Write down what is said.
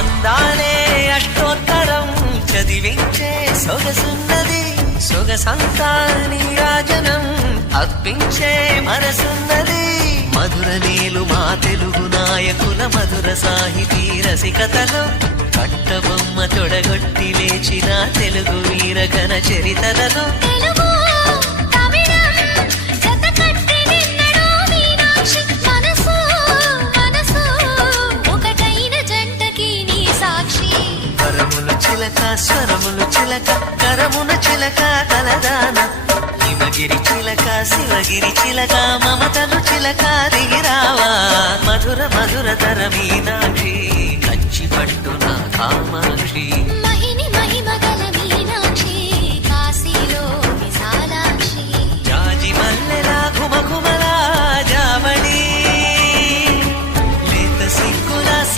అందాలే అష్టోత్తరం చదివించే సొగసున్నది, సొగసంతా నీరాజనం అర్పించే మనసున్నది. మధుర నీలు మా తెలుగు నాయకుల మధుర సాహితీ రసికతలో కట్టబొమ్మ తొడగొట్టి లేచిన తెలుగు వీరగణ చరితలలో స్వరములు చిలక కరమున చిలక కలదాన హిమగిరి చిలక శివగిరి చిలక మమతలు చిలక దిగిరావా మధుర మధుర తర మీనాక్షి